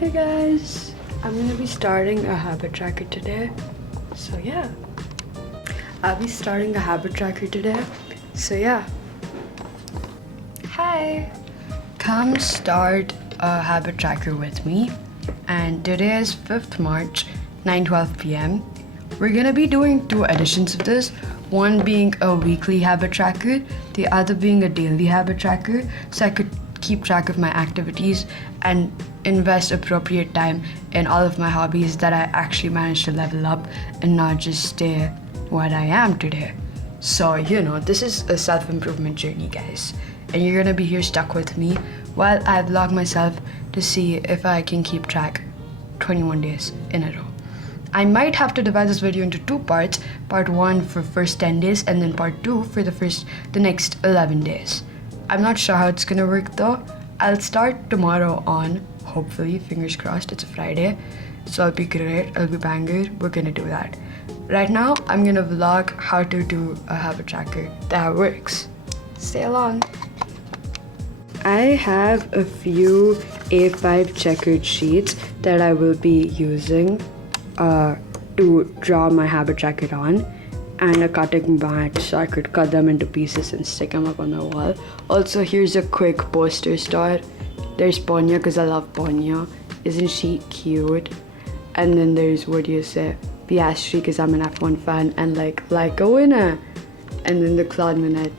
Hey guys, I'm gonna be starting a habit tracker today. So yeah, I'll be starting a habit tracker today. So yeah, hi, come start a habit tracker with me. And today is 5th March, 9:12 p.m. We're gonna be doing 2 editions of this. One being a weekly habit tracker, the other being a daily habit tracker, so I could keep track of my activities and invest appropriate time in all of my hobbies that I actually managed to level up and not just stay what I am today. So, this is a self-improvement journey, guys. And you're gonna be here stuck with me while I vlog myself to see if I can keep track 21 days in a row. I might have to divide this video into 2 parts, part 1 for first 10 days and then part 2 for the next 11 days. I'm not sure how it's gonna work though. I'll start tomorrow on, hopefully, fingers crossed, it's a Friday. So I'll be great, I'll be banger, we're gonna do that. Right now, I'm gonna vlog how to do a habit tracker that works. Stay along. I have a few A5 checkered sheets that I will be using to draw my habit tracker on, and a cutting mat so I could cut them into pieces and stick them up on the wall. Also, here's a quick poster store. There's Ponya because I love Ponya. Isn't she cute? And then there's, what do you say, Piastri because I'm an F1 fan and like a winner. And then the Claude Monet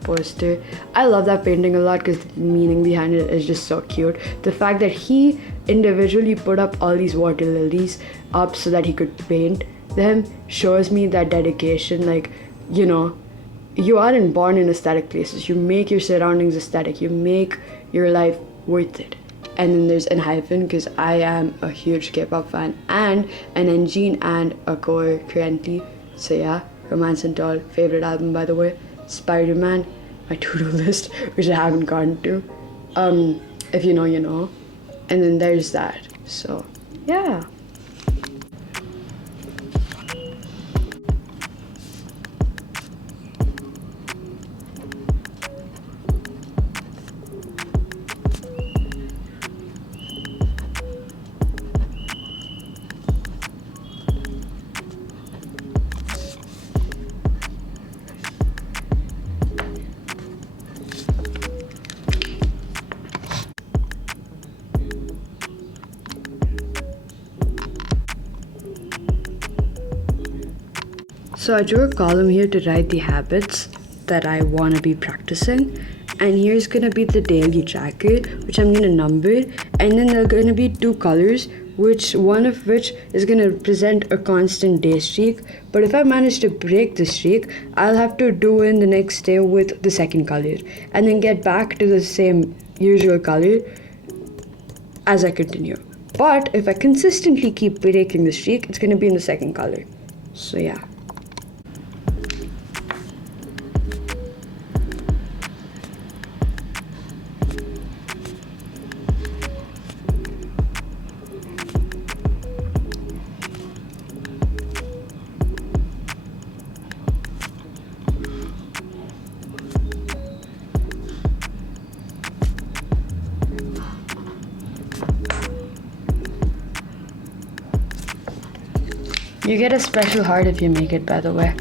poster. I love that painting a lot because the meaning behind it is just so cute. The fact that he individually put up all these water lilies up so that he could paint them shows me that dedication. Like, you aren't born in aesthetic places. You make your surroundings aesthetic. You make your life worth it. And then there's an hyphen because I am a huge K-pop fan and an engine and a core currently. So yeah, Romance and Doll, favorite album by the way. Spider-Man, my to-do list, which I haven't gotten to. If you know, you know. And then there's that. So yeah. So I drew a column here to write the habits that I want to be practicing, and here's gonna be the daily tracker, which I'm gonna number, and then there are gonna be 2 colors, one of which is gonna represent a constant day streak. But if I manage to break the streak, I'll have to do in the next day with the second color and then get back to the same usual color as I continue. But if I consistently keep breaking the streak, it's gonna be in the second color. So yeah. You get a special heart if you make it, by the way.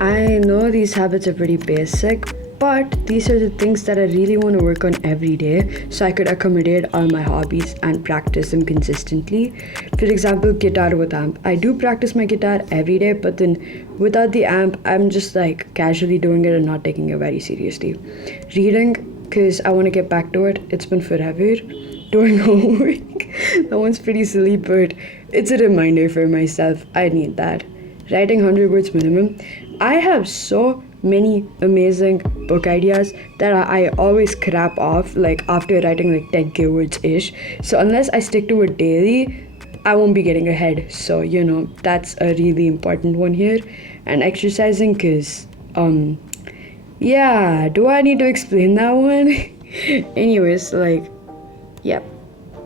I know these habits are pretty basic, but these are the things that I really want to work on every day so I could accommodate all my hobbies and practice them consistently. For example, guitar with amp. I do practice my guitar every day, but then without the amp, I'm just like casually doing it and not taking it very seriously. Reading, because I want to get back to it. It's been forever. Doing homework. That one's pretty silly, but it's a reminder for myself. I need that. Writing 100 words minimum. I have so many amazing book ideas that I always crap off like after writing like 10k words ish. So unless I stick to it daily, I won't be getting ahead. So that's a really important one here. And exercising, cause yeah, do I need to explain that one? Anyways, yep,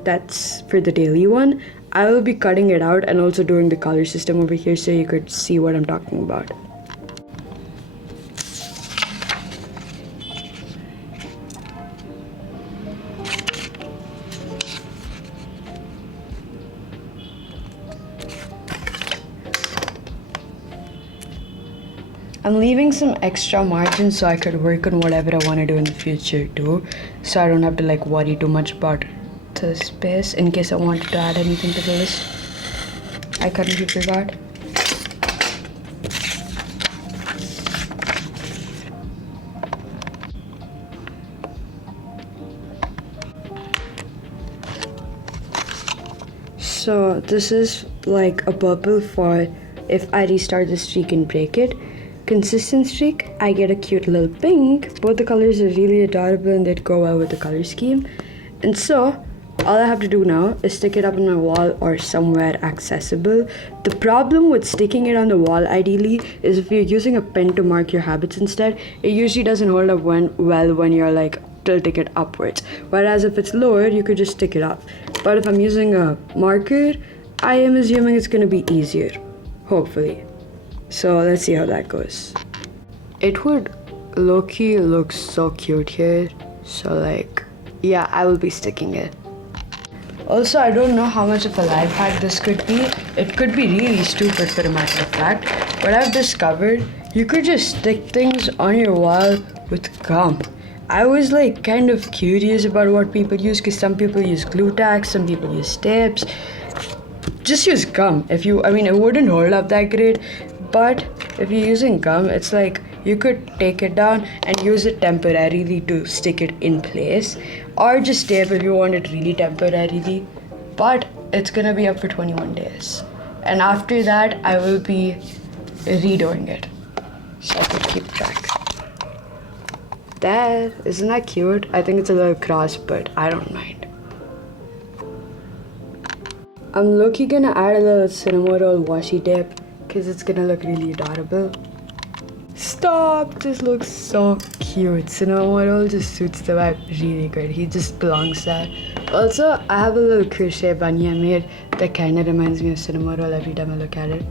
that's for the daily one. I will be cutting it out and also doing the color system over here so you could see what I'm talking about. I'm leaving some extra margin so I could work on whatever I want to do in the future too, so I don't have to like worry too much about the space in case I wanted to add anything to the list I currently forgot. So this is like a bubble for if I restart the streak and break it. Consistent streak, I get a cute little pink. Both the colors are really adorable and they'd go well with the color scheme. And so all I have to do now is stick it up on my wall or somewhere accessible. The problem with sticking it on the wall ideally is if you're using a pen to mark your habits instead, it usually doesn't hold up well when you're like tilting it upwards. Whereas if it's lower, you could just stick it up. But if I'm using a marker, I am assuming it's gonna be easier, hopefully. So let's see how that goes. It would low-key look so cute here. So like, yeah, I will be sticking it. Also, I don't know how much of a life hack this could be. It could be really stupid for a matter of fact. But I've discovered you could just stick things on your wall with gum. I was like kind of curious about what people use because some people use glue tacks, some people use tapes. Just use gum. It wouldn't hold up that great, but if you're using gum, it's like you could take it down and use it temporarily to stick it in place, or just tape if you want it really temporarily. But it's gonna be up for 21 days, and after that I will be redoing it so I could keep track. Isn't that cute? I think it's a little cross, but I don't mind. I'm low-key gonna add a little cinnamon roll washi tape because it's gonna look really adorable. Stop! This looks so cute. Cinnamon roll just suits the vibe really good. He just belongs there. Also, I have a little crochet bunny I made that kinda reminds me of cinnamon roll every time I look at it.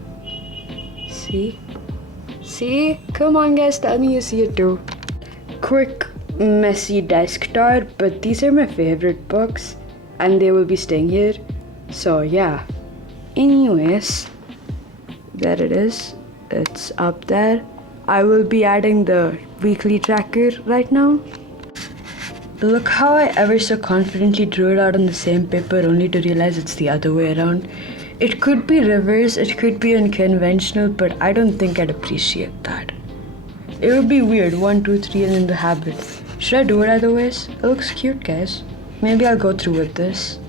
See? See? Come on guys, tell me you see it too. Quick, messy desk tour, but these are my favorite books and they will be staying here. So yeah. Anyways, there it is. It's up there. I will be adding the weekly tracker right now. Look how I ever so confidently drew it out on the same paper only to realize it's the other way around. It could be reverse, it could be unconventional, but I don't think I'd appreciate that. It would be weird, 1, 2, 3 and then the habit. Should I do it either ways? It looks cute guys. Maybe I'll go through with this.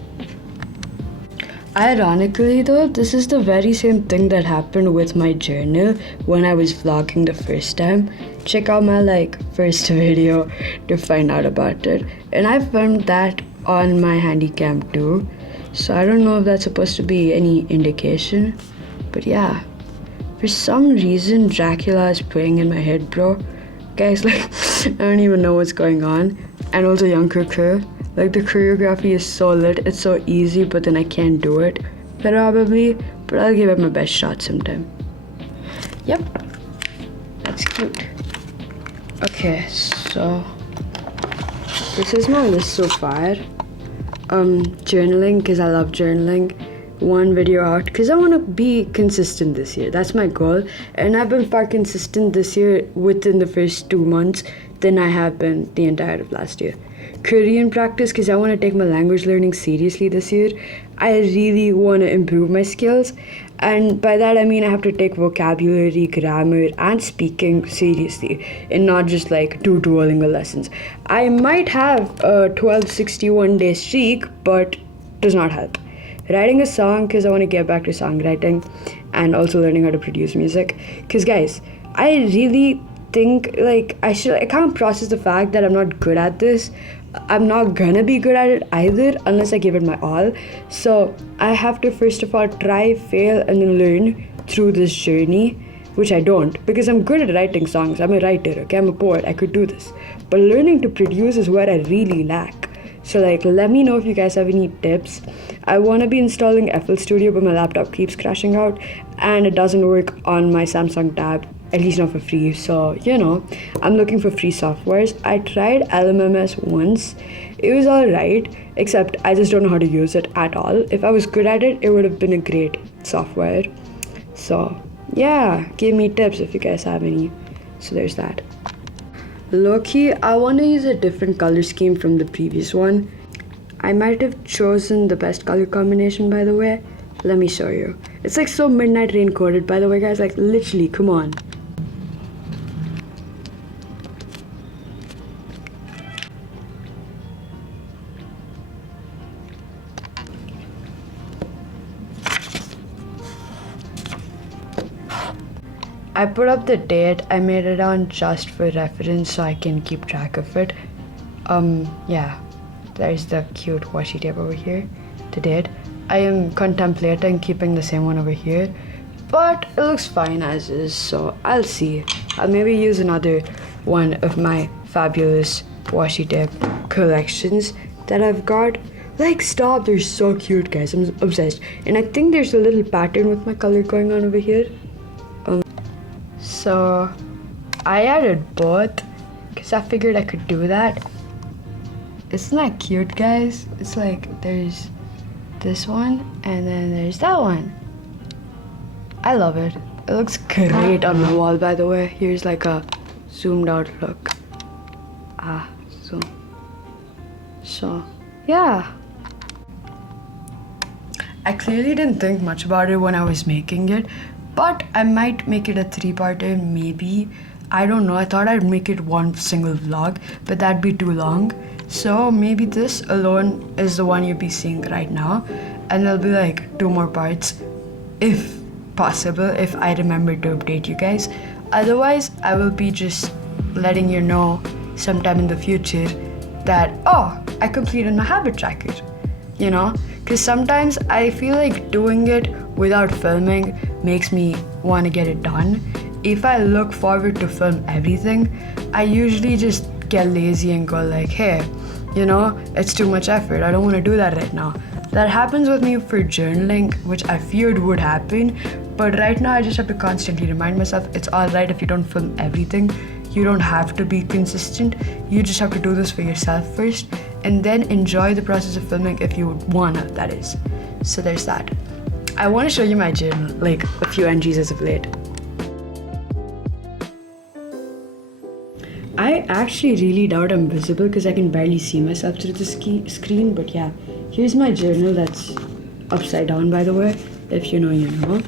Ironically though, this is the very same thing that happened with my journal when I was vlogging the first time. Check out my first video to find out about it. And I filmed that on my handycam too. So I don't know if that's supposed to be any indication. But yeah. For some reason Dracula is playing in my head, bro. Guys, I don't even know what's going on. And also Young Kuku. The choreography is so lit, it's so easy, but then I can't do it probably, but I'll give it my best shot sometime. Yep, that's cute. Okay, so this is my list so far. Journaling, because I love journaling. One video out, because I want to be consistent this year. That's my goal, and I've been far consistent this year within the first 2 months than I have been the entire of last year. Korean practice, because I want to take my language learning seriously this year. I really want to improve my skills, and by that I mean I have to take vocabulary, grammar and speaking seriously and not just do Duolingo lessons. I might have a 1261 day streak, but does not help. Writing a song, because I want to get back to songwriting, and also learning how to produce music, because guys, I really think I can't process the fact that I'm not good at this. I'm not gonna be good at it either unless I give it my all. So I have to first of all try, fail and then learn through this journey, which I don't, because I'm good at writing songs. I'm a writer, okay, I'm a poet, I could do this, but learning to produce is where I really lack. So let me know if you guys have any tips. I want to be installing FL Studio, but my laptop keeps crashing out and it doesn't work on my Samsung tab, at least not for free. So I'm looking for free softwares. I tried LMMS once. It was alright, except I just don't know how to use it at all. If I was good at it, it would have been a great software. So yeah, give me tips if you guys have any. So there's that. Low-key, I want to use a different color scheme from the previous one. I might have chosen the best color combination, by the way. Let me show you. It's like so midnight rain coded, by the way, guys. Like, literally, come on. I put up the date. I made it on just for reference so I can keep track of it. Yeah, there's the cute washi tape over here, the date. I am contemplating keeping the same one over here, but it looks fine as is, so I'll see. I'll maybe use another one of my fabulous washi tape collections that I've got. Like, stop, they're so cute, guys. I'm obsessed. And I think there's a little pattern with my color going on over here. So I added both because I figured I could do that. Isn't that cute, guys? It's like there's this one and then there's that one. I love it. It looks great on my wall, by the way. Here's like a zoomed out look. So yeah. I clearly didn't think much about it when I was making it, but I might make it a 3-parter, maybe. I don't know. I thought I'd make it one single vlog, but that'd be too long. So maybe this alone is the one you'll be seeing right now, and there'll be like 2 more parts, if possible, if I remember to update you guys. Otherwise, I will be just letting you know sometime in the future that, oh, I completed my habit tracker, you know? Because sometimes I feel like doing it without filming makes me want to get it done. If I look forward to film everything, I usually just get lazy and go like, hey, you know, it's too much effort. I don't want to do that right now. That happens with me for journaling, which I feared would happen. But right now I just have to constantly remind myself it's alright if you don't film everything. You don't have to be consistent. You just have to do this for yourself first and then enjoy the process of filming if you wanna, that is. So there's that. I want to show you my journal, like a few entries as of late. I actually really doubt I'm visible because I can barely see myself through the screen, but yeah, here's my journal that's upside down, by the way. If you know, you know.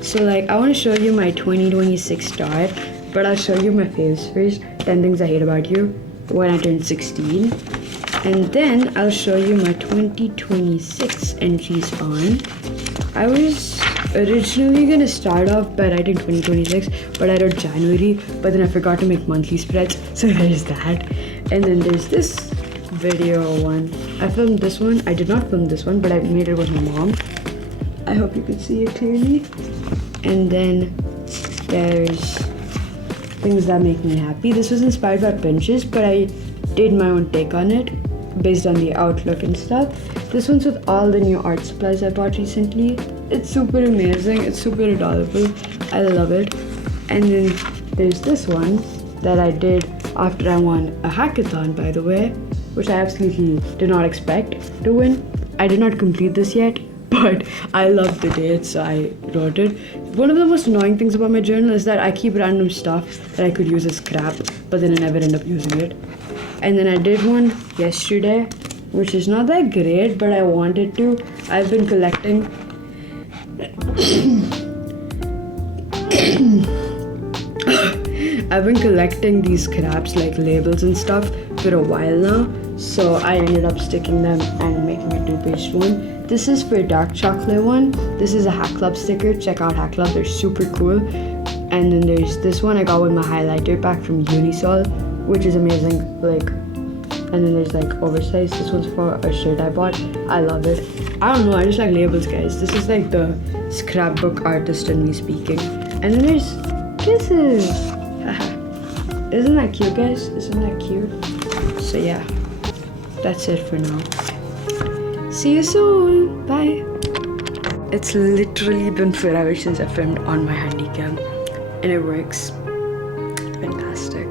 So like, I want to show you my 2026 start, but I'll show you my faves first. 10 things I hate about you when I turned 16. And then I'll show you my 2026 entries on. I was originally gonna start off by writing 2026, but I wrote January, but then I forgot to make monthly spreads, so there's that. And then there's this video one. I filmed this one. I did not film this one, but I made it with my mom. I hope you can see it clearly. And then there's things that make me happy. This was inspired by Pinterest, but I did my own take on it based on the outlook and stuff. This one's with all the new art supplies I bought recently. It's super amazing. It's super adorable. I love it. And then there's this one that I did after I won a hackathon, by the way, which I absolutely did not expect to win. I did not complete this yet, but I loved the date, so I wrote it. One of the most annoying things about my journal is that I keep random stuff that I could use as scrap, but then I never end up using it. And then I did one yesterday, which is not that great, but I wanted to. I've been collecting these scraps, like labels and stuff, for a while now. So I ended up sticking them and making a 2-page one. This is for dark chocolate one. This is a Hack Club sticker. Check out Hack Club, they're super cool. And then there's this one I got with my highlighter pack from Unisol, which is amazing. Like, and then there's like oversized. This one's for a shirt I bought. I love it. I don't know, I just like labels, guys. This is like the scrapbook artist in me speaking. And then there's kisses. Isn't that cute, guys? Isn't that cute? So yeah, that's it for now. See you soon. Bye. It's literally been forever since I filmed on my handycam, and it works fantastic.